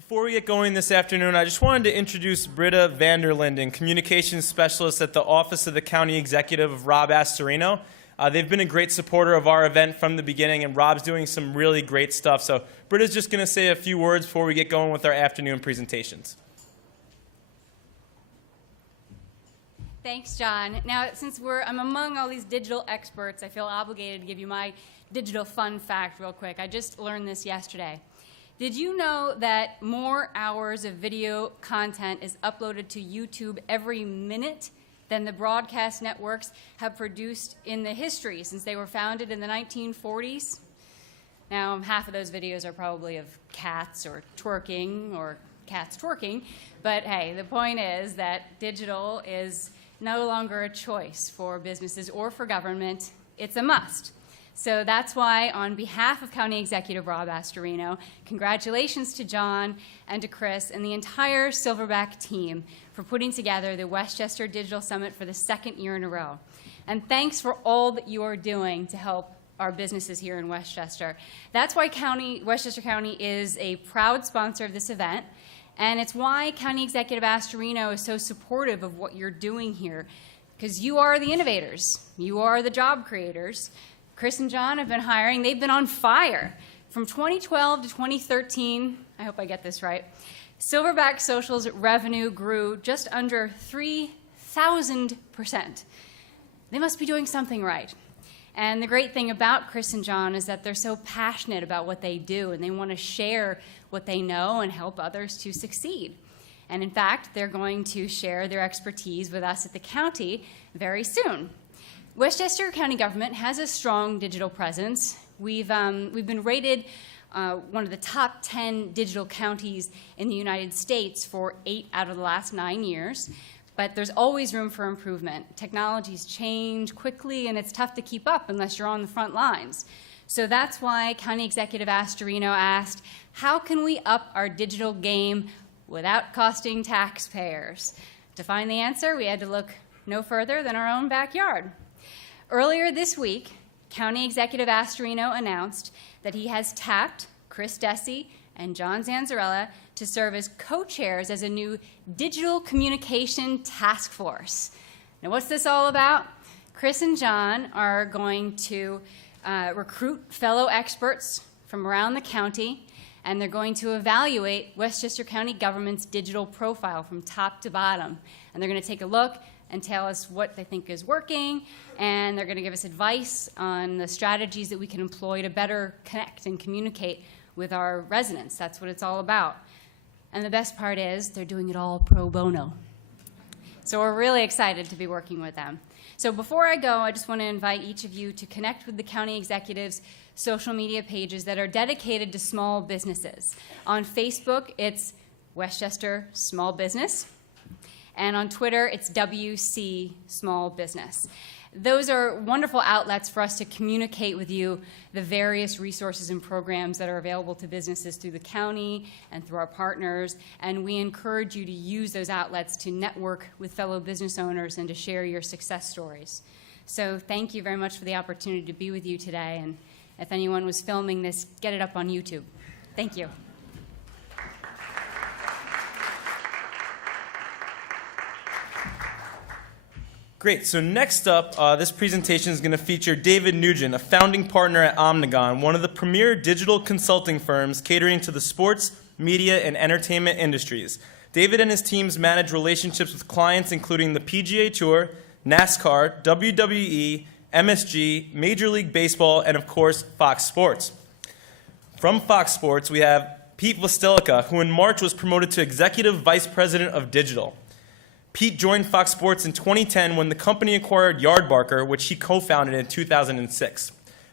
Before we get going this afternoon, I just wanted to introduce Britta, Vander, Linden, Communications Specialist at the Office of the County Executive of Rob Astorino. They've been a great supporter of our event from the beginning, and Rob's doing some really great stuff. So Britta's just going to say a few words before we get going with our afternoon presentations. Thanks, John. Now, since I'm among all these digital experts, I feel obligated to give you my digital fun fact real quick. I just learned this yesterday. Did you know that more hours of video content is uploaded to YouTube every minute than the broadcast networks have produced in the history since they were founded in the 1940s? Now, half of those videos are probably of cats or twerking or cats twerking, but hey, the point is that digital is no longer a choice for businesses or for government. It's a must. So that's why, on behalf of County Executive Rob Astorino, congratulations to John and to Chris and the entire Silverback team for putting together the Westchester Digital Summit for the second year in a row. And thanks for all that you are doing to help our businesses here in Westchester. That's why Westchester County is a proud sponsor of this event, and it's why County Executive Astorino is so supportive of what you're doing here, because you are the innovators. You are the job creators. Chris and John have been hiring. They've been on fire. From 2012 to 2013, I hope I get this right, Silverback Social's revenue grew just under 3,000%. They must be doing something right. And the great thing about Chris and John is that they're so passionate about what they do, and they want to share what they know and help others to succeed. And in fact, they're going to share their expertise with us at the county very soon. Westchester County government has a strong digital presence. We've been rated one of the top 10 digital counties in the United States for 8 out of the last 9 years. But there's always room for improvement. Technologies change quickly, and it's tough to keep up unless you're on the front lines. So that's why County Executive Astorino asked, how can we up our digital game without costing taxpayers? To find the answer, we had to look no further than our own backyard. Earlier this week, County Executive Astorino announced that he has tapped Chris Dessy and John Zanzarella to serve as co-chairs as a new digital communication task force. Now, what's this all about? Chris and John are going to recruit fellow experts from around the county, and they're going to evaluate Westchester County government's digital profile from top to bottom. And they're going to take a look and tell us what they think is working, and they're going to give us advice on the strategies that we can employ to better connect and communicate with our residents. That's what it's all about. And the best part is they're doing it all pro bono. So we're really excited to be working with them. So before I go, I just want to invite each of you to connect with the county executive's social media pages that are dedicated to small businesses. On Facebook, it's Westchester Small Business. And on Twitter, it's WC Small Business. Those are wonderful outlets for us to communicate with you the various resources and programs that are available to businesses through the county and through our partners. And we encourage you to use those outlets to network with fellow business owners and to share your success stories. So thank you very much for the opportunity to be with you today. And if anyone was filming this, get it up on YouTube. Thank you. Great. So next up, this presentation is going to feature David Nugent, a founding partner at Omnigon, one of the premier digital consulting firms catering to the sports, media, and entertainment industries. David and his teams manage relationships with clients including the PGA Tour, NASCAR, WWE, MSG, Major League Baseball, and of course, Fox Sports. From Fox Sports, we have Pete Vlastelica, who in March was promoted to Executive Vice President of Digital. Pete joined Fox Sports in 2010 when the company acquired Yardbarker, which he co-founded in 2006.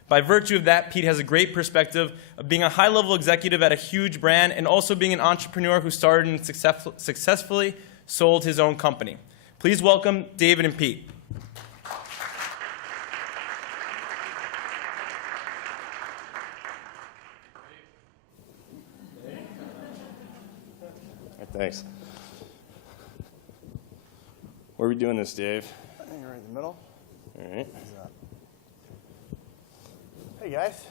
By virtue of that, Pete has a great perspective of being a high-level executive at a huge brand and also being an entrepreneur who started and successfully sold his own company. Please welcome David and Pete. Thanks. Where are we doing this, Dave? I think right in the middle. All right. Hey, guys.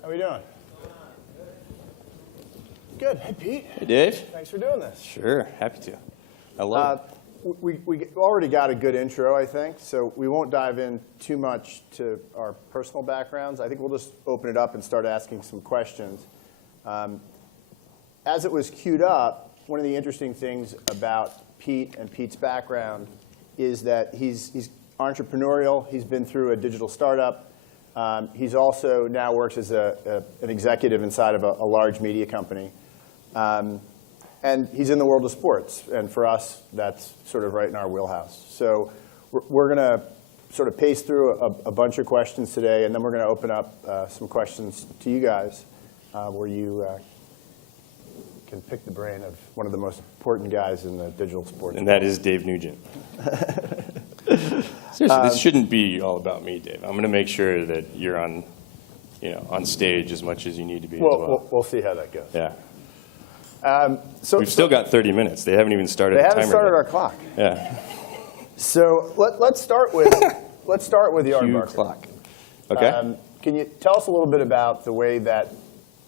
How we doing? Good. good. Hey, Pete. Hey, Dave. Thanks for doing this. Sure, happy to. I love it. We already got a good intro, I think, so we won't dive in too much to our personal backgrounds. I think we'll just open it up and start asking some questions. As it was queued up, one of the interesting things about Pete and Pete's background is that he's entrepreneurial. He's been through a digital startup. He's also now works as an executive inside of a large media company. And he's in the world of sports. And for us, that's sort of right in our wheelhouse. So we're going to sort of pace through a bunch of questions today, and then we're going to open up some questions to you guys where you can pick the brain of one of the most important guys in the digital sports. And that is Dave Nugent. Seriously, this shouldn't be all about me, Dave. I'm going to make sure that you're on stage as much as you need to be as well. We'll see how that goes. Yeah. So We've still got 30 minutes. They haven't even started They the haven't timer started yet. our clock. Yeah. So let's start with Cue Yardbarker. clock. Okay. Can you tell us a little bit about the way that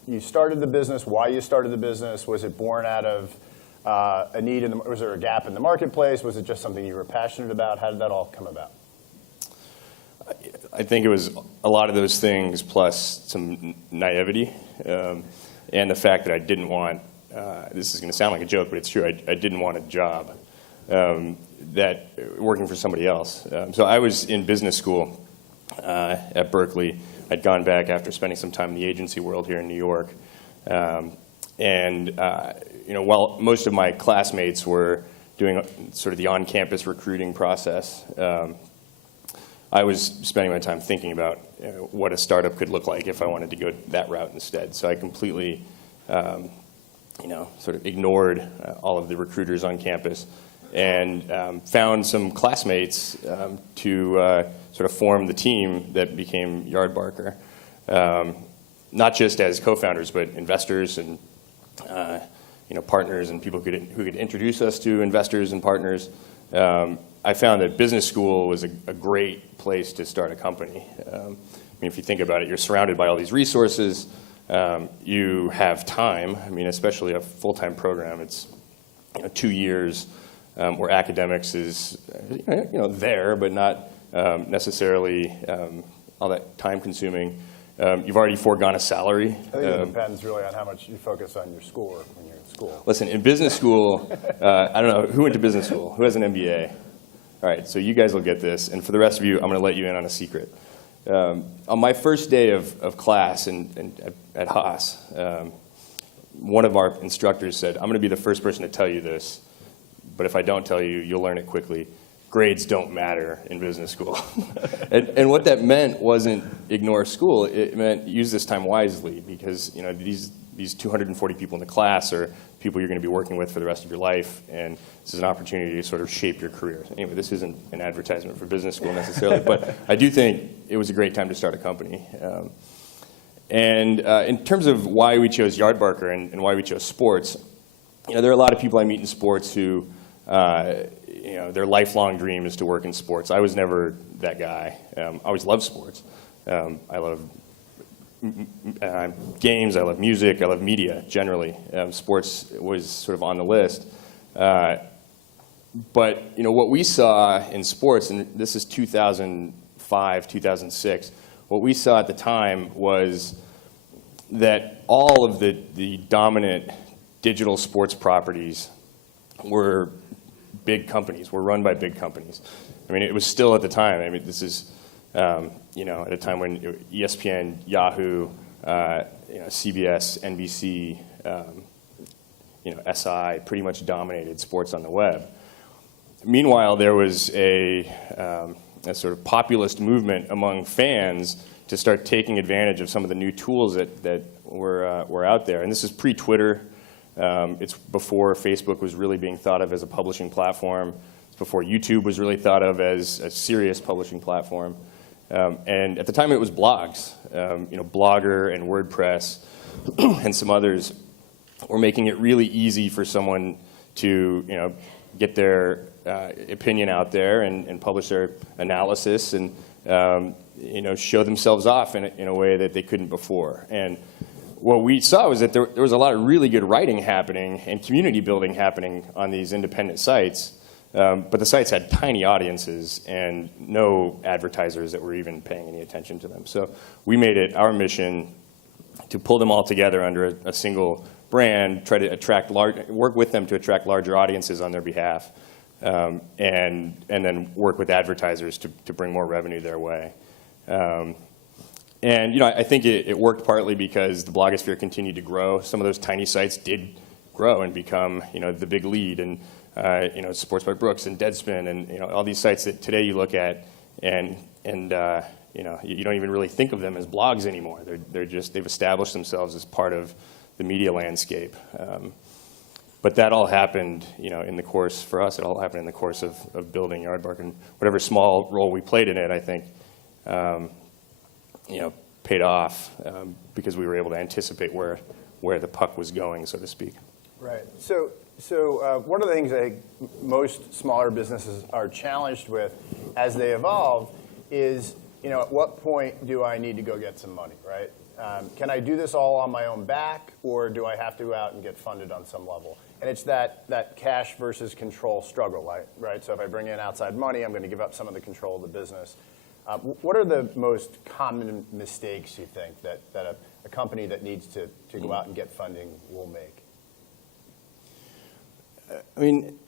you started the business, why you started the business? Was it born out of a need, was there a gap in the marketplace? Was it just something you were passionate about? How did that all come about? I think it was a lot of those things plus some naivety and the fact that I didn't want, this is going to sound like a joke, but it's true, I didn't want a job that working for somebody else. So I was in business school at Berkeley. I'd gone back after spending some time in the agency world here in New York. While most of my classmates were doing sort of the on-campus recruiting process, I was spending my time thinking about what a startup could look like if I wanted to go that route instead. So I completely, sort of ignored all of the recruiters on campus and found some classmates to sort of form the team that became Yardbarker. Not just as co-founders, but investors and partners and people who could introduce us to investors and partners. I found that business school was a great place to start a company. If you think about it, you're surrounded by all these resources. You have time. Especially a full-time program. It's 2 years where academics is there, but not necessarily all that time-consuming. You've already foregone a salary. I think it depends really on how much you focus on your schoolwork when you're in school. Listen, in business school, I don't know, who went to business school? Who has an MBA? All right, so you guys will get this. And for the rest of you, I'm going to let you in on a secret. On my first day of class at Haas, one of our instructors said, I'm going to be the first person to tell you this, but if I don't tell you, you'll learn it quickly. Grades don't matter in business school. and what that meant wasn't ignore school. It meant use this time wisely because these 240 people in the class are people you're going to be working with for the rest of your life, and this is an opportunity to sort of shape your career. Anyway, this isn't an advertisement for business school necessarily, but I do think it was a great time to start a company. In terms of why we chose Yardbarker and why we chose sports, there are a lot of people I meet in sports who their lifelong dream is to work in sports. I was never that guy. I always loved sports. I love games, I love music, I love media generally. Sports was sort of on the list. But what we saw in sports, and this is 2005, 2006, what we saw at the time was that all of the dominant digital sports properties were big companies, were run by big companies. It was still at the time. This is at a time when ESPN, Yahoo, CBS, NBC, SI pretty much dominated sports on the web. Meanwhile, there was a sort of populist movement among fans to start taking advantage of some of the new tools that were out there. And this is pre-Twitter. It's before Facebook was really being thought of as a publishing platform. It's before YouTube was really thought of as a serious publishing platform. And at the time, it was blogs. Blogger and WordPress and some others were making it really easy for someone to get their opinion out there and publish their analysis and show themselves off in a way that they couldn't before. And what we saw was that there was a lot of really good writing happening and community building happening on these independent sites, but the sites had tiny audiences and no advertisers that were even paying any attention to them. So we made it our mission to pull them all together under a single brand, try to work with them to attract larger audiences on their behalf, and then work with advertisers to bring more revenue their way. And I think it worked partly because the blogosphere continued to grow. Some of those tiny sites did grow and become the big lead, and Sports by Brooks and Deadspin, and all these sites that today you look at and you don't even really think of them as blogs anymore. They've established themselves as part of the media landscape. But that all happened, in the course, for us, it all happened in the course of building Yardbark, and whatever small role we played in it, I think, paid off because we were able to anticipate where the puck was going, so to speak. Right. So one of the things I think most smaller businesses are challenged with as they evolve is, at what point do I need to go get some money, right? Can I do this all on my own back, or do I have to go out and get funded on some level? And it's that cash versus control struggle, right? So if I bring in outside money, I'm going to give up some of the control of the business. What are the most common mistakes you think that a company that needs to go out and get funding will make? I mean,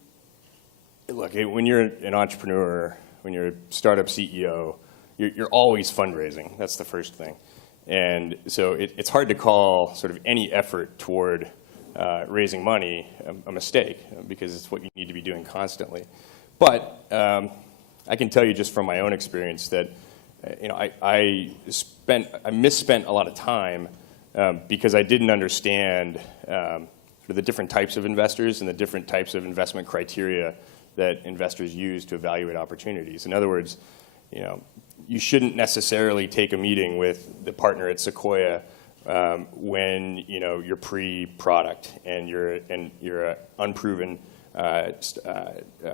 look, when you're an entrepreneur, when you're a startup CEO, you're always fundraising. That's the first thing. And so it's hard to call sort of any effort toward raising money a mistake, because it's what you need to be doing constantly. But I can tell you just from my own experience that I misspent a lot of time because I didn't understand the different types of investors and the different types of investment criteria that investors use to evaluate opportunities. In other words, you shouldn't necessarily take a meeting with the partner at Sequoia when you're pre-product and you're an unproven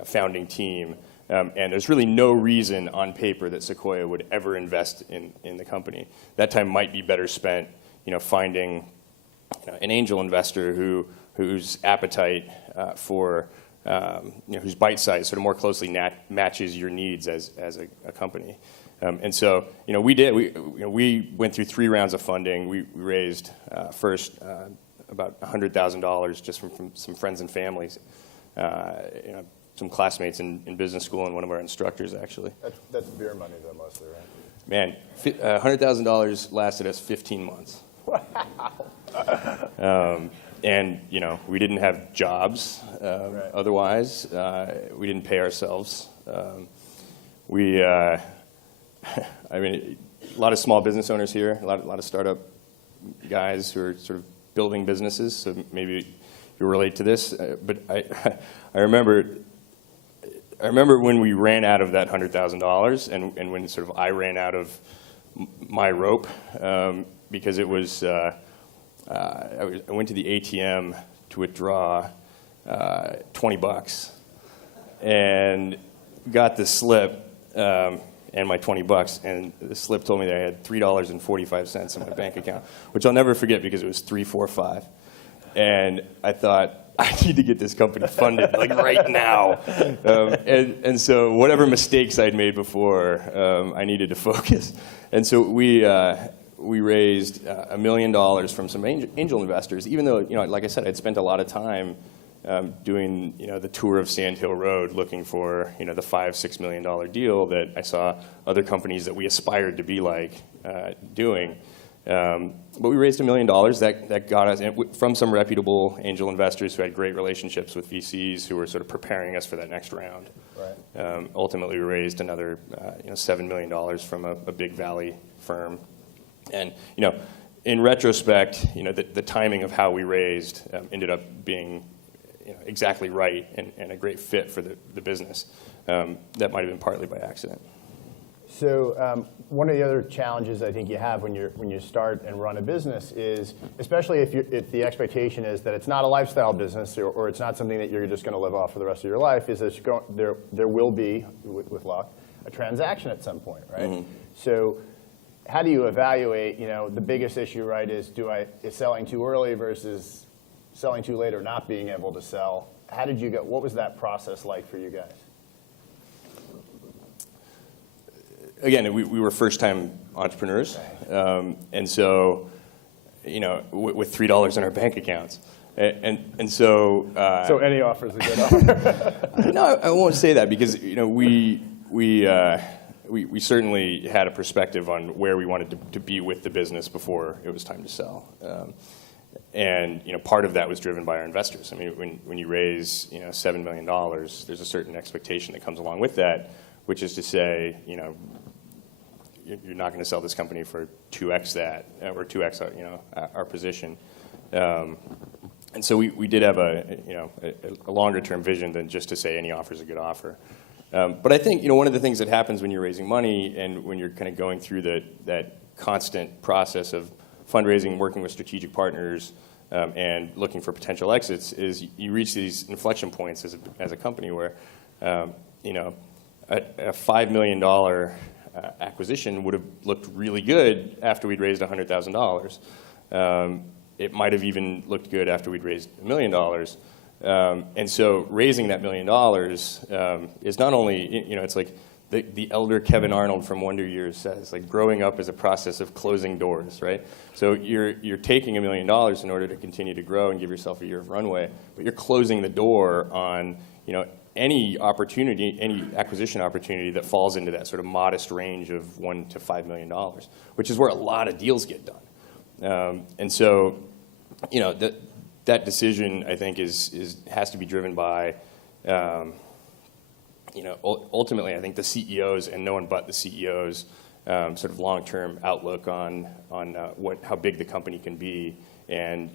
founding team, and there's really no reason on paper that Sequoia would ever invest in the company. That time might be better spent, finding an angel investor whose appetite for whose bite size sort of more closely matches your needs as a company. And so, we went through 3 rounds of funding. We raised first about $100,000 just from some friends and families, some classmates in business school and one of our instructors, actually. That's beer money, though, mostly, right? Man, $100,000 lasted us 15 months. Wow. And we didn't have jobs Right. otherwise. We didn't pay ourselves. I mean, a lot of small business owners here, a lot of startup guys who are sort of building businesses. So maybe you relate to this. But I remember when we ran out of that $100,000, and when sort of I ran out of my rope, because it was. I went to the ATM to withdraw $20 and got the slip and my $20, and the slip told me that I had $3.45 in my bank account, which I'll never forget because it was 345. And I thought, I need to get this company funded like right now. And so whatever mistakes I'd made before, I needed to focus. And so we raised $1 million from some angel investors, even though, like I said, I'd spent a lot of time doing, the tour of Sand Hill Road looking for, the $5-6 million deal that I saw other companies that we aspired to be like doing. But we raised $1 million. That got us from some reputable angel investors who had great relationships with VCs who were sort of preparing us for that next round. Right. Ultimately, we raised another $7 million from a Big Valley firm. And in retrospect, the timing of how we raised ended up being exactly right and a great fit for the business. That might have been partly by accident. So one of the other challenges I think you have when you start and run a business is, especially if the expectation is that it's not a lifestyle business or it's not something that you're just going to live off for the rest of your life, is that there will be, with luck, a transaction at some point, right? Mm-hmm. So how do you evaluate, the biggest issue, right, is selling too early versus selling too late or not being able to sell? How did you what was that process like for you guys? Again, we were first-time entrepreneurs, and so, with $3 in our bank accounts, and so. So any offer is a good offer. No, I won't say that because we certainly had a perspective on where we wanted to be with the business before it was time to sell, and part of that was driven by our investors. I mean, when you raise $7 million, there's a certain expectation that comes along with that, which is to say, you're not going to sell this company for 2x that or 2x our position, and so we did have a longer term vision than just to say any offer is a good offer. But I think one of the things that happens when you're raising money and when you're kind of going through that constant process of fundraising, working with strategic partners, and looking for potential exits is you reach these inflection points as a company where a $5 million acquisition would have looked really good after we'd raised $100,000. It might have even looked good after we'd raised $1 million. And so raising that $1 million is not only, it's like the elder Kevin Arnold from Wonder Years says, like growing up is a process of closing doors, right? So you're taking $1 million in order to continue to grow and give yourself a year of runway, but you're closing the door on, any opportunity, any acquisition opportunity that falls into that sort of modest range of $1 to $5 million, which is where a lot of deals get done. And so, that decision I think has to be driven by, ultimately I think the CEOs and no one but the CEOs sort of long-term outlook on how big the company can be, and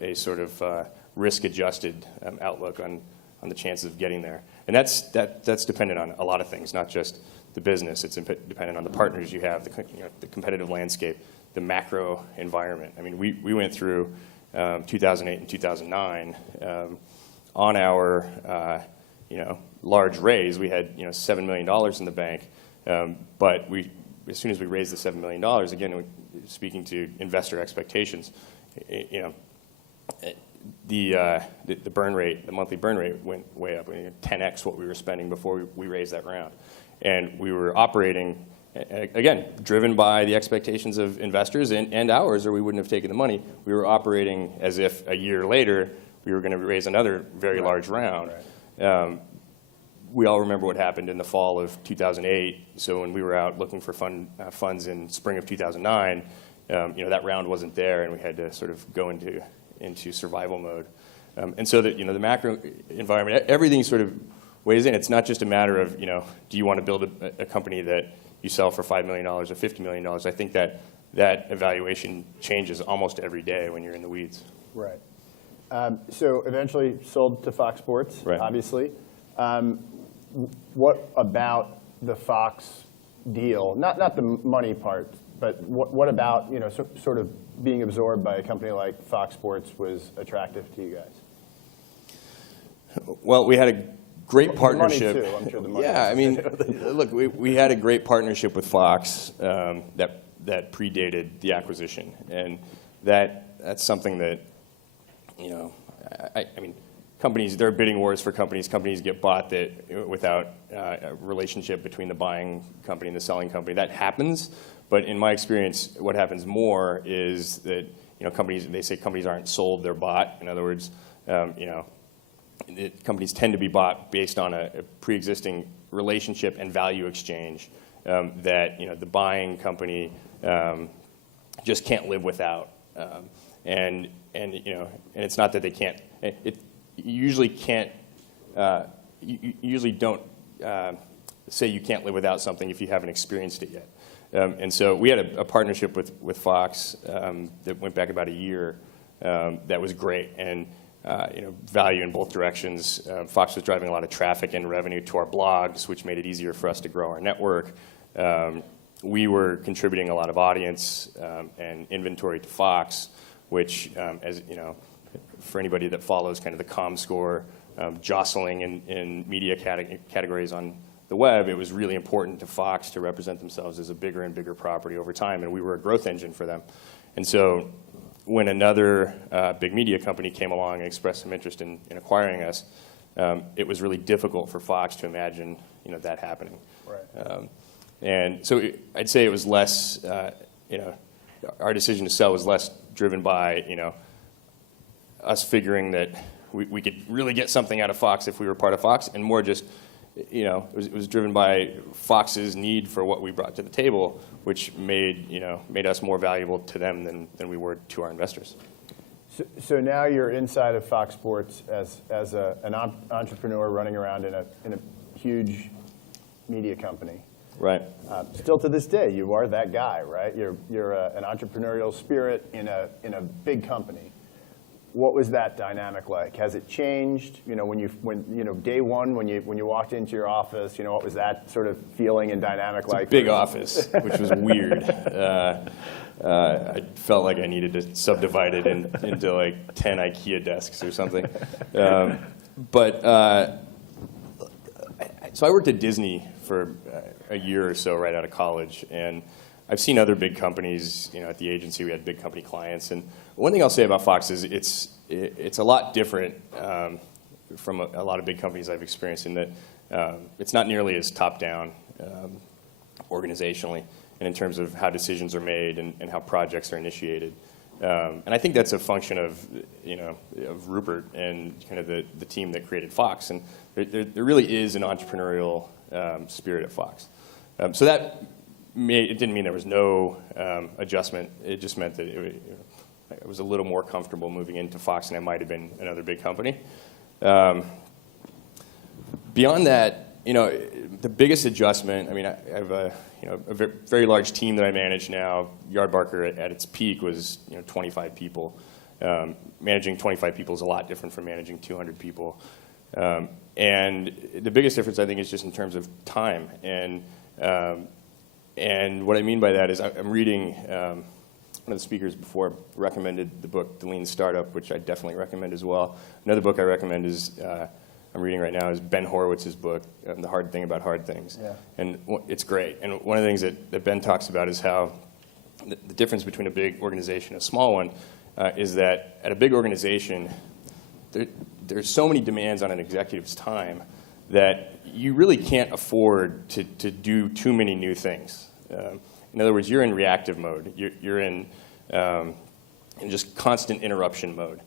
a sort of risk-adjusted outlook on the chances of getting there. And that's dependent on a lot of things, not just the business. It's dependent on the partners you have, the competitive landscape, the macro environment. I mean, we went through 2008 and 2009 on our large raise. We had $7 million in the bank, but as soon as we raised the $7 million, again, speaking to investor expectations, the burn rate, the monthly burn rate went way up, 10x what we were spending before we raised that round. And we were operating, again, driven by the expectations of investors and ours, or we wouldn't have taken the money. We were operating as if a year later we were going to raise another very large round. Right. We all remember what happened in the fall of 2008. So when we were out looking for funds in spring of 2009, that round wasn't there, and we had to sort of go into survival mode. And so that the macro environment, everything sort of weighs in. It's not just a matter of do you want to build a company that you sell for $5 million or $50 million. I think that evaluation changes almost every day when you're in the weeds. Right. So eventually sold to Fox Sports, right. Obviously. What about the Fox deal? Not the money part, but what about sort of being absorbed by a company like Fox Sports was attractive to you guys? Well, we had a great partnership. The money too. I'm sure the money. Yeah, I mean, look, we had a great partnership with Fox that predated the acquisition, and that's something that I mean, companies, there are bidding wars for companies. Companies get bought without a relationship between the buying company and the selling company. That happens, but in my experience, what happens more is that they say companies aren't sold, they're bought. In other words, companies tend to be bought based on a pre-existing relationship and value exchange that the buying company just can't live without. And it's not that they can't. You usually can't. You usually don't say you can't live without something if you haven't experienced it yet. And so we had a partnership with Fox that went back about a year. That was great, and value in both directions. Fox was driving a lot of traffic and revenue to our blogs, which made it easier for us to grow our network. We were contributing a lot of audience and inventory to Fox, which, as for anybody that follows kind of the ComScore jostling in media categories on the web, it was really important to Fox to represent themselves as a bigger and bigger property over time, and we were a growth engine for them. And so when another big media company came along and expressed some interest in acquiring us, it was really difficult for Fox to imagine, that happening. Right. And so I'd say it was less, our decision to sell was less driven by, us figuring that we could really get something out of Fox if we were part of Fox, and more just, it was driven by Fox's need for what we brought to the table, which made us more valuable to them than we were to our investors. So now you're inside of Fox Sports as an entrepreneur running around in a huge media company. Right. Still to this day, you are that guy, right? You're an entrepreneurial spirit in a big company. What was that dynamic like? Has it changed? When day one, when you walked into your office, what was that sort of feeling and dynamic like? It's a big office, which was weird. I felt like I needed to subdivide it into like 10 IKEA desks or something. So I worked at Disney for a year or so right out of college, and I've seen other big companies. At the agency, we had big company clients, and one thing I'll say about Fox is it's a lot different from a lot of big companies I've experienced in that it's not nearly as top-down organizationally, and in terms of how decisions are made and how projects are initiated. And I think that's a function of of Rupert and kind of the team that created Fox, and there really is an entrepreneurial spirit at Fox. So that it didn't mean there was no adjustment. It just meant that I was a little more comfortable moving into Fox than I might have been another big company. Beyond that, the biggest adjustment. I mean, I have a very large team that I manage now. Yardbarker at its peak was 25 people. Managing 25 people is a lot different from managing 200 people. And the biggest difference, I think, is just in terms of time. And what I mean by that is I'm reading, one of the speakers before recommended the book, The Lean Startup, which I definitely recommend as well. Another book I recommend is, I'm reading right now, is Ben Horowitz's book, The Hard Thing About Hard Things. Yeah. And it's great. And one of the things that Ben talks about is how the difference between a big organization and a small one is that at a big organization, there's so many demands on an executive's time that you really can't afford to do too many new things. In other words, you're in reactive mode. You're in just constant interruption mode.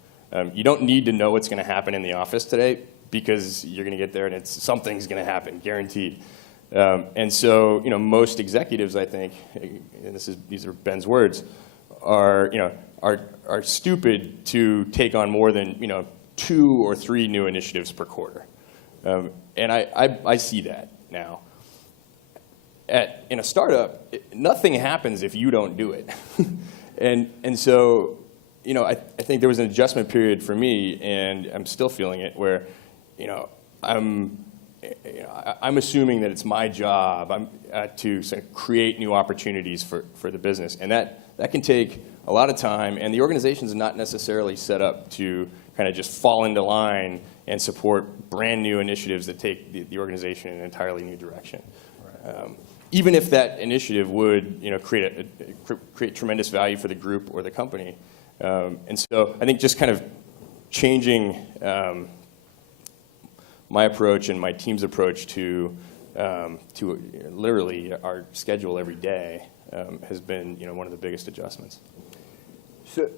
You don't need to know what's going to happen in the office today because you're going to get there and something's going to happen, guaranteed. And so, most executives, I think, and these are Ben's words, are stupid to take on more than 2 or 3 new initiatives per quarter. And I see that now. In a startup, nothing happens if you don't do it. and so, I think there was an adjustment period for me, and I'm still feeling it, where, I'm assuming that it's my job to sort of create new opportunities for the business, and that can take a lot of time, and the organization's not necessarily set up to kind of just fall into line and support brand new initiatives that take the organization in an entirely new direction. Right. Even if that initiative would create tremendous value for the group or the company. And so I think just kind of changing my approach and my team's approach to literally our schedule every day has been one of the biggest adjustments.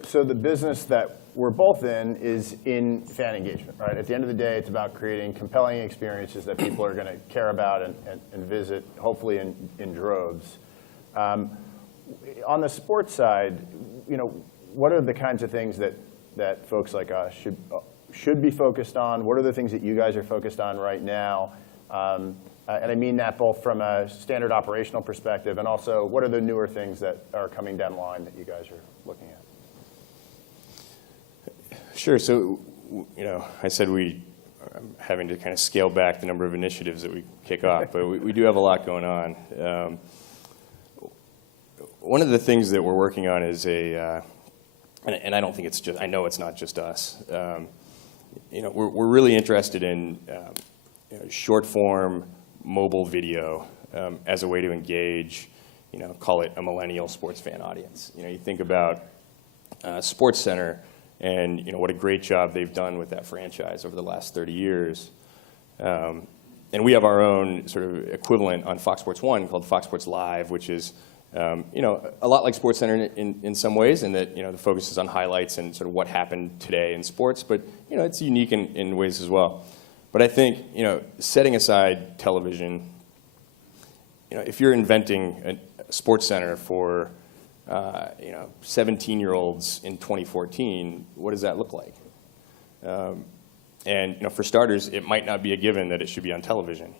So the business that we're both in is in fan engagement, right? At the end of the day, it's about creating compelling experiences that people are going to care about and visit, hopefully in droves. On the sports side, what are the kinds of things that folks like us should be focused on? What are the things that you guys are focused on right now? And I mean that both from a standard operational perspective and also what are the newer things that are coming down the line that you guys are looking at? Sure. So, I said I'm having to kind of scale back the number of initiatives that we kick off, but we do have a lot going on. One of the things that we're working on is and I don't think I know it's not just us. We're really interested in short form mobile video as a way to engage, call it a millennial sports fan audience. You think about SportsCenter and what a great job they've done with that franchise over the last 30 years. And we have our own sort of equivalent on Fox Sports 1 called Fox Sports Live, which is a lot like SportsCenter in some ways, in that the focus is on highlights and sort of what happened today in sports, but it's unique in ways as well. But I think setting aside television, if you're inventing a SportsCenter for 17-year-olds in 2014, what does that look like? And for starters, it might not be a given that it should be on television.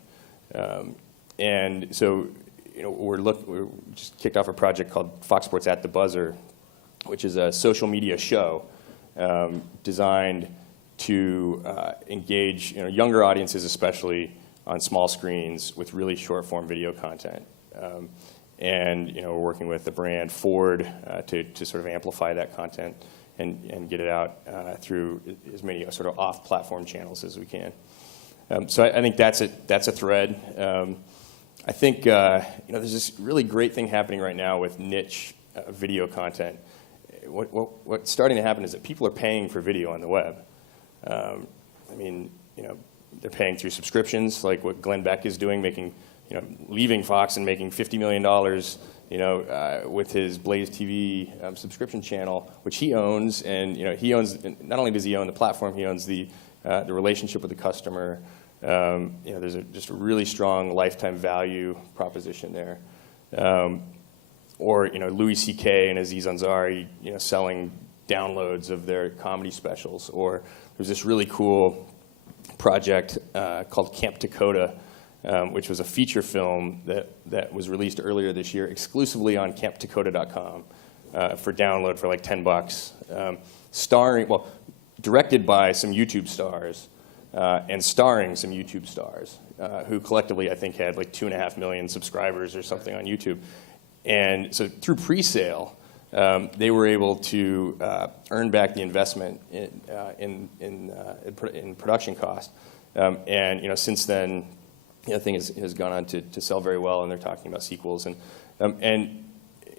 And so we just kicked off a project called Fox Sports at the Buzzer, which is a social media show designed to engage younger audiences, especially on small screens, with really short-form video content. And we're working with the brand Ford to sort of amplify that content and get it out through as many sort of off-platform channels as we can. So I think that's a thread. I think there's this really great thing happening right now with niche video content. What's starting to happen is that people are paying for video on the web. They're paying through subscriptions, like what Glenn Beck is doing, leaving Fox and making $50 million, with his Blaze TV subscription channel, which he owns. And he owns, not only does he own the platform, he owns the relationship with the customer. There's just a really strong lifetime value proposition there. Or Louis C.K. and Aziz Ansari, selling downloads of their comedy specials. Or there's this really cool project called Camp Dakota, which was a feature film that was released earlier this year exclusively on campdakota.com for download for like $10, directed by some YouTube stars and starring some YouTube stars who collectively I think had like 2.5 million subscribers or something on YouTube. And so through pre-sale, they were able to earn back the investment in production cost. And since then, the thing has gone on to sell very well, and they're talking about sequels.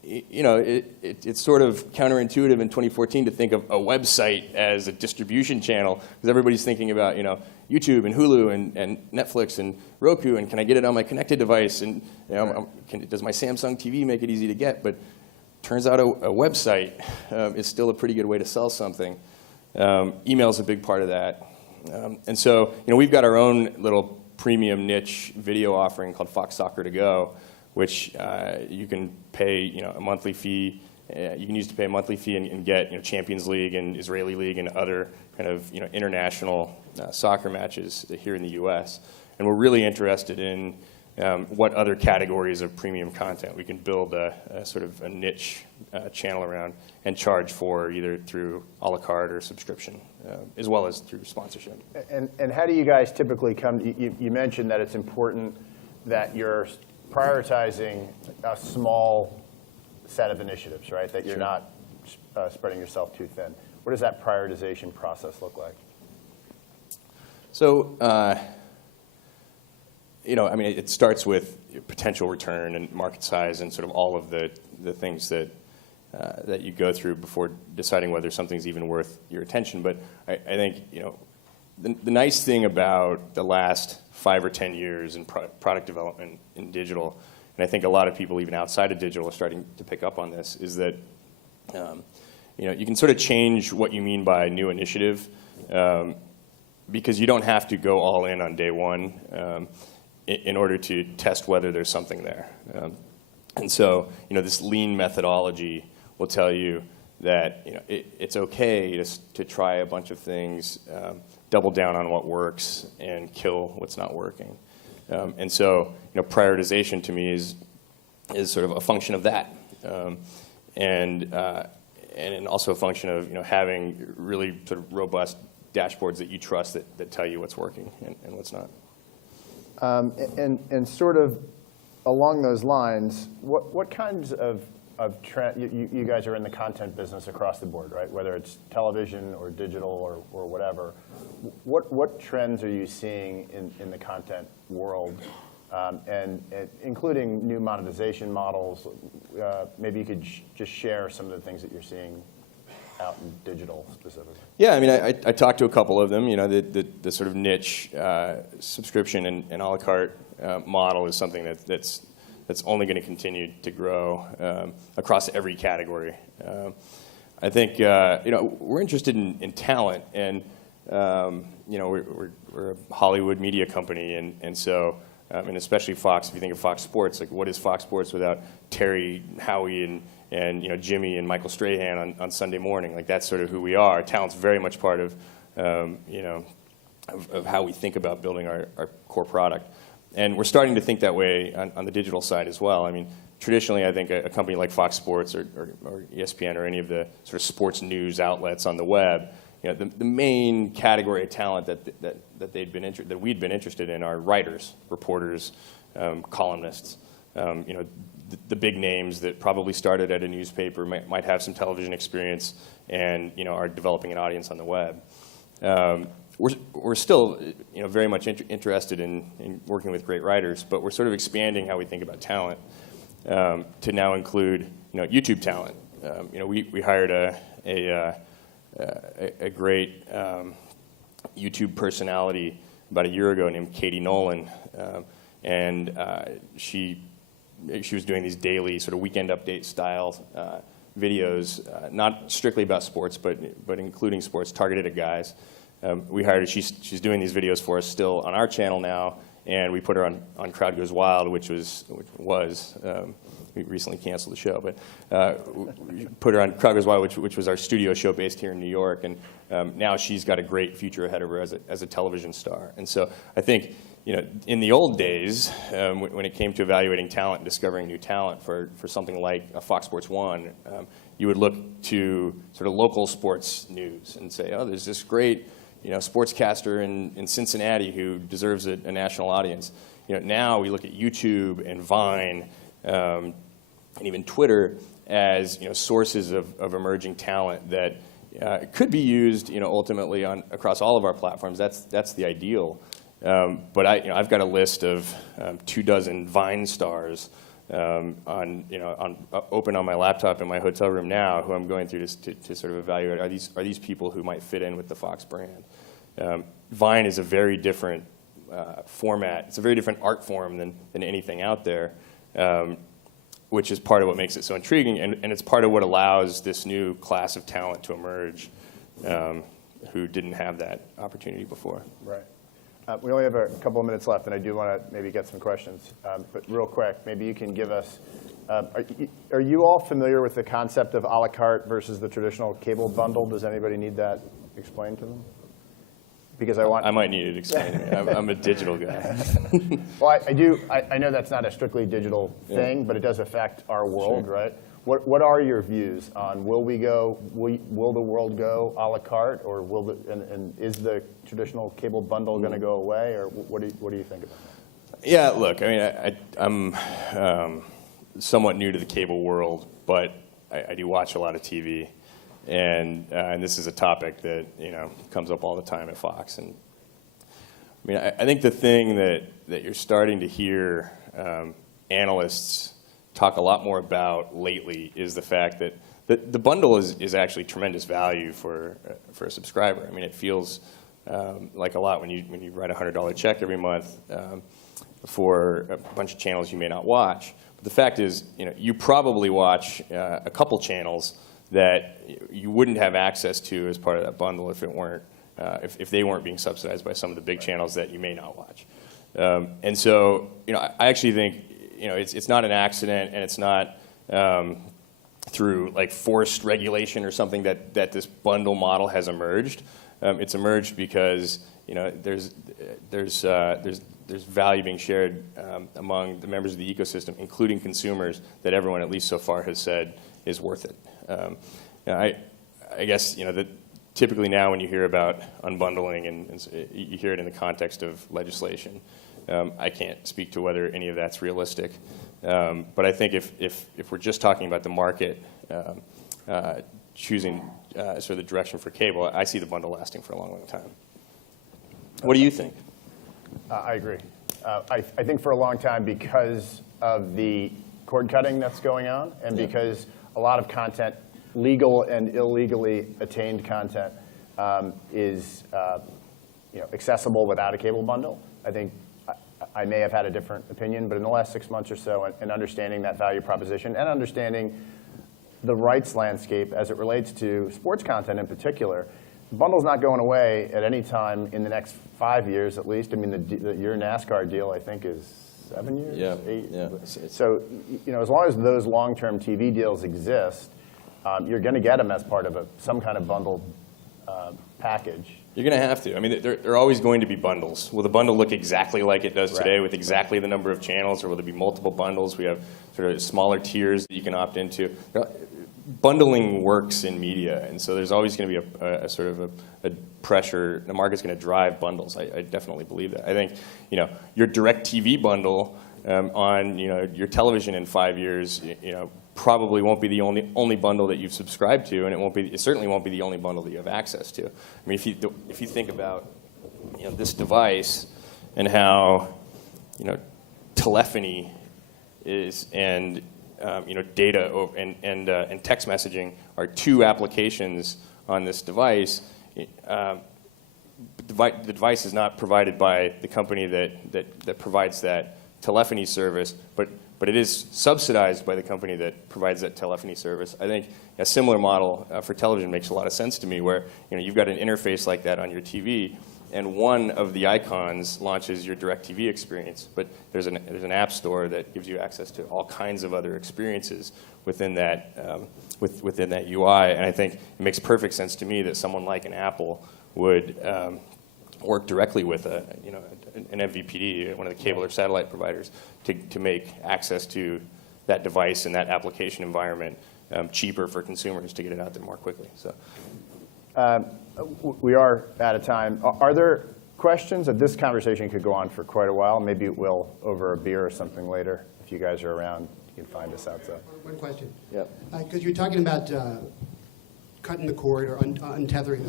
It's sort of counterintuitive in 2014 to think of a website as a distribution channel, because everybody's thinking about YouTube and Hulu and Netflix and Roku, and can I get it on my connected device? And does my Samsung TV make it easy to get? But turns out a website is still a pretty good way to sell something. Email is a big part of that. And so we've got our own little premium niche video offering called Fox Soccer To Go, which you can pay a monthly fee. You can use to pay a monthly fee and get Champions League and Israeli League and other kind of international soccer matches here in the U.S. And we're really interested in what other categories of premium content we can build a sort of a niche channel around and charge for, either through a la carte or subscription, as well as through sponsorship. And how do you guys typically come? You mentioned that it's important that you're prioritizing a small set of initiatives, right? That you're not spreading yourself too thin. What does that prioritization process look like? So, it starts with potential return and market size and sort of all of the things that you go through before deciding whether something's even worth your attention. But I think the nice thing about the last 5 or 10 years in product development in digital, and I think a lot of people even outside of digital are starting to pick up on this, is that you can sort of change what you mean by new initiative, because you don't have to go all in on day one in order to test whether there's something there. And so this lean methodology will tell you that it's okay to try a bunch of things, double down on what works, and kill what's not working. And so prioritization to me is sort of a function of that, and also a function of having really sort of robust dashboards that you trust that tell you what's working and what's not. And sort of along those lines, what kinds of trend, you guys are in the content business across the board, right? Whether it's television or digital or whatever. What trends are you seeing in the content world and including new monetization models. Maybe you could just share some of the things that you're seeing out in digital specifically. Yeah, I mean, I talked to a couple of them. You know, the sort of niche subscription and a la carte model is something that's only going to continue to grow across every category. I think you know, we're interested in talent, and you know, we're a Hollywood media company, and so and especially Fox. If you think of Fox Sports, like what is Fox Sports without Terry, Howie, and you know, Jimmy and Michael Strahan on Sunday morning? Like that's sort of who we are. Talent's very much part of you know, of how we think about building our core product. And we're starting to think that way on the digital side as well. I mean, traditionally, I think a company like Fox Sports or ESPN or any of the sort of sports news outlets on the web, you know, the main category of talent that we'd been interested in are writers, reporters, columnists. You know, the big names that probably started at a newspaper might have some television experience and you know, are developing an audience on the web. We're still, you know, very much interested in working with great writers, but we're sort of expanding how we think about talent to now include, you know, YouTube talent. You know, we hired a great YouTube personality about a year ago named Katie Nolan, and she was doing these daily sort of weekend update style videos, not strictly about sports, but including sports, targeted at guys. We hired her. She's doing these videos for us still on our channel now, and we put her on Crowd Goes Wild, which was we recently canceled the show, but we put her on Crowd Goes Wild, which was our studio show based here in New York, and now she's got a great future ahead of her as a television star. And so I think, you know, in the old days, when it came to evaluating talent and discovering new talent for something like a Fox Sports 1, you would look to sort of local sports news and say, oh, there's this great, you know, sportscaster in Cincinnati who deserves a national audience. You know, now we look at YouTube and Vine and even Twitter as, you know, sources of emerging talent that could be used, you know, ultimately across all of our platforms. That's the ideal. But I've got a list of 24 Vine stars open on my laptop in my hotel room now, who I'm going through to sort of evaluate. Are these people who might fit in with the Fox brand? Vine is a very different format. It's a very different art form than anything out there, which is part of what makes it so intriguing, and it's part of what allows this new class of talent to emerge who didn't have that opportunity before. Right. We only have a couple of minutes left, and I do want to maybe get some questions. But real quick, maybe you can give us, are you all familiar with the concept of a la carte versus the traditional cable bundle? Does anybody need that explained to them? Because I might need it explained to me. I'm a digital guy. Well, I do. I know that's not a strictly digital thing, but it does affect our world, right? What are your views on will the world go a la carte, or and is the traditional cable bundle going to go away, or what do you think about that? Yeah, look, I mean, I'm somewhat new to the cable world, but I do watch a lot of TV, and this is a topic that, you know, comes up all the time at Fox. And I mean, I think the thing that you're starting to hear analysts talk a lot more about lately is the fact that the bundle is actually tremendous value for a subscriber. I mean, it feels like a lot when you write a $100 check every month for a bunch of channels you may not watch. But the fact is, you know, you probably watch a couple channels that you wouldn't have access to as part of that bundle if it weren't if they weren't being subsidized by some of the big channels that you may not watch. And so, you know, I actually think, you know, it's not an accident, and it's not through like forced regulation or something that this bundle model has emerged. It's emerged because, you know, there's value being shared among the members of the ecosystem, including consumers, that everyone, at least so far, has said is worth it. You know, I guess, you know, that typically now when you hear about unbundling, and you hear it in the context of legislation. I can't speak to whether any of that's realistic, but I think if we're just talking about the market choosing sort of the direction for cable, I see the bundle lasting for a long, long time. What do you think? I agree. I think for a long time, because of the cord cutting that's going on, and because a lot of content, legal and illegally attained content, is accessible without a cable bundle, I think I may have had a different opinion. But in the last 6 months or so, and understanding that value proposition and understanding the rights landscape as it relates to sports content in particular, the bundle's not going away at any time in the next 5 years at least. I mean, your NASCAR deal, I think, is 7 years? Yeah. 8? Yeah. So, as long as those long-term TV deals exist, you're going to get them as part of some kind of bundled package. You're going to have to. I mean, there are always going to be bundles. Will the bundle look exactly like it does today with exactly the number of channels, or will there be multiple bundles? We have sort of smaller tiers that you can opt into. Bundling works in media, and so there's always going to be a sort of a pressure. The market's going to drive bundles. I definitely believe that. I think your DirecTV bundle on your television in 5 years, probably won't be the only bundle that you've subscribed to, and it certainly won't be the only bundle that you have access to. I mean, if you think about this device and how telephony is and data and text messaging are two applications on this device. The device is not provided by the company that provides that telephony service, but it is subsidized by the company that provides that telephony service. I think a similar model for television makes a lot of sense to me, where you've got an interface like that on your TV, and one of the icons launches your DirecTV experience, but there's an app store that gives you access to all kinds of other experiences within that within that UI. And I think it makes perfect sense to me that someone like an Apple would work directly with an MVPD, one of the cable or satellite providers, to make access to that device and that application environment cheaper for consumers to get it out there more quickly. So. We are out of time. Are there questions? This conversation could go on for quite a while. Maybe it will over a beer or something later. If you guys are around, you can find us outside. One question. Yep. Because you're talking about cutting the cord or untethering.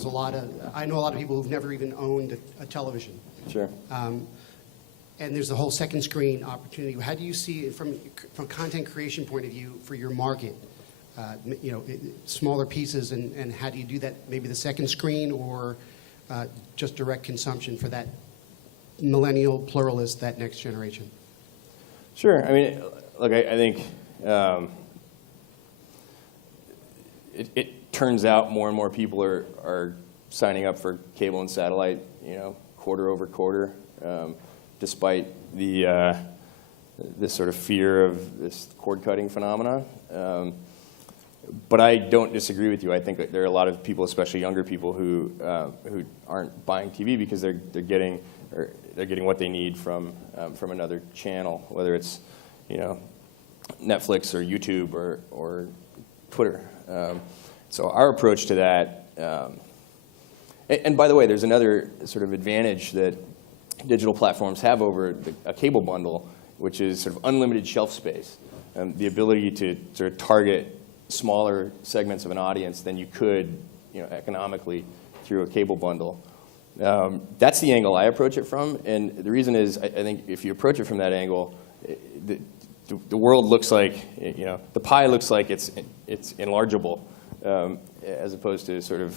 I know a lot of people who've never even owned a television. Sure. And there's the whole second screen opportunity. How do you see it from a content creation point of view for your market? Smaller pieces, and how do you do that? Maybe the second screen, or just direct consumption for that millennial pluralist, that next generation? Sure. I mean, look, I think it turns out more and more people are signing up for cable and satellite, quarter over quarter, despite this sort of fear of this cord cutting phenomenon. But I don't disagree with you. I think that there are a lot of people, especially younger people, who aren't buying TV because they're getting what they need from another channel, whether it's Netflix or YouTube or Twitter. So our approach to that, and by the way, there's another sort of advantage that digital platforms have over a cable bundle, which is sort of unlimited shelf space, the ability to sort of target smaller segments of an audience than you could, economically through a cable bundle. That's the angle I approach it from, and the reason is I think if you approach it from that angle, the world looks like, the pie looks like it's enlargeable, as opposed to sort of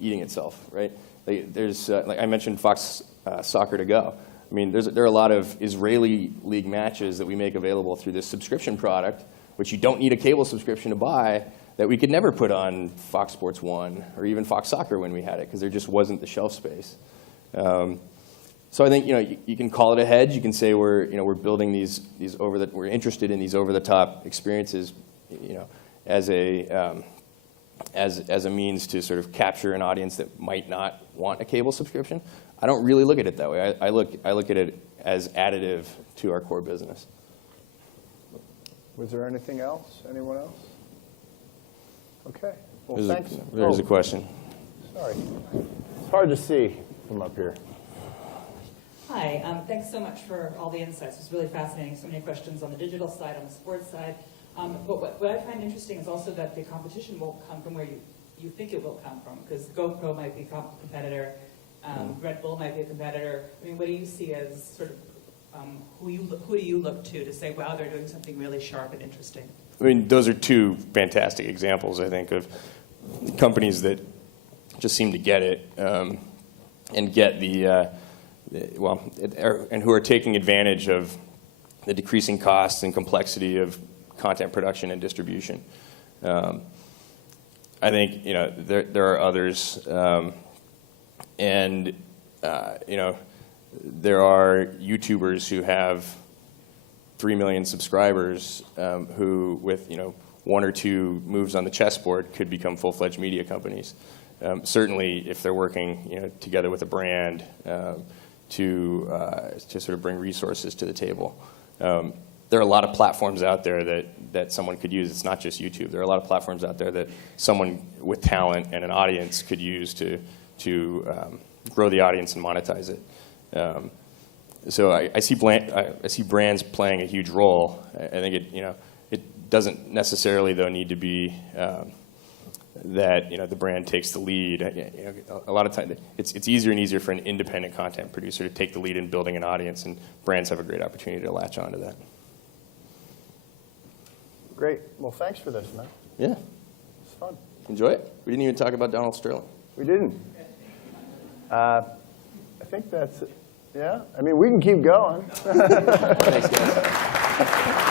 eating itself, right? There's like I mentioned, Fox Soccer to Go. I mean, there are a lot of Israeli league matches that we make available through this subscription product, which you don't need a cable subscription to buy, that we could never put on Fox Sports 1 or even Fox Soccer when we had it, because there just wasn't the shelf space. So I think you can call it a hedge. You can say we're building we're interested in these over-the-top experiences, as a means to sort of capture an audience that might not want a cable subscription. I don't really look at it that way. I look at it as additive to our core business. Was there anything else? Anyone else? Okay. Well, thanks. There's a question. Sorry. It's hard to see from up here. Hi. Thanks so much for all the insights. It was really fascinating. So many questions on the digital side, on the sports side. But what I find interesting is also that the competition won't come from where you think it will come from, because GoPro might be a competitor. Red Bull might be a competitor. I mean, what do you see as sort of who do you look to say, wow, they're doing something really sharp and interesting? I mean, those are two fantastic examples, I think, of companies that just seem to get it and get and who are taking advantage of the decreasing costs and complexity of content production and distribution. I think there are others, and there are YouTubers who have 3 million subscribers who, with one or two moves on the chessboard, could become full-fledged media companies. Certainly, if they're working together with a brand to sort of bring resources to the table. There are a lot of platforms out there that someone could use. It's not just YouTube. There are a lot of platforms out there that someone with talent and an audience could use to grow the audience and monetize it. So I see brands playing a huge role. I think it doesn't necessarily though need to be that the brand takes the lead. A lot of times it's easier and easier for an independent content producer to take the lead in building an audience, and brands have a great opportunity to latch onto that. Great. Well, thanks for this, man. Yeah, It's fun. enjoy it. We didn't even talk about Donald Sterling. We didn't. I think that's it. Yeah? I mean, we can keep going. Thanks, guys.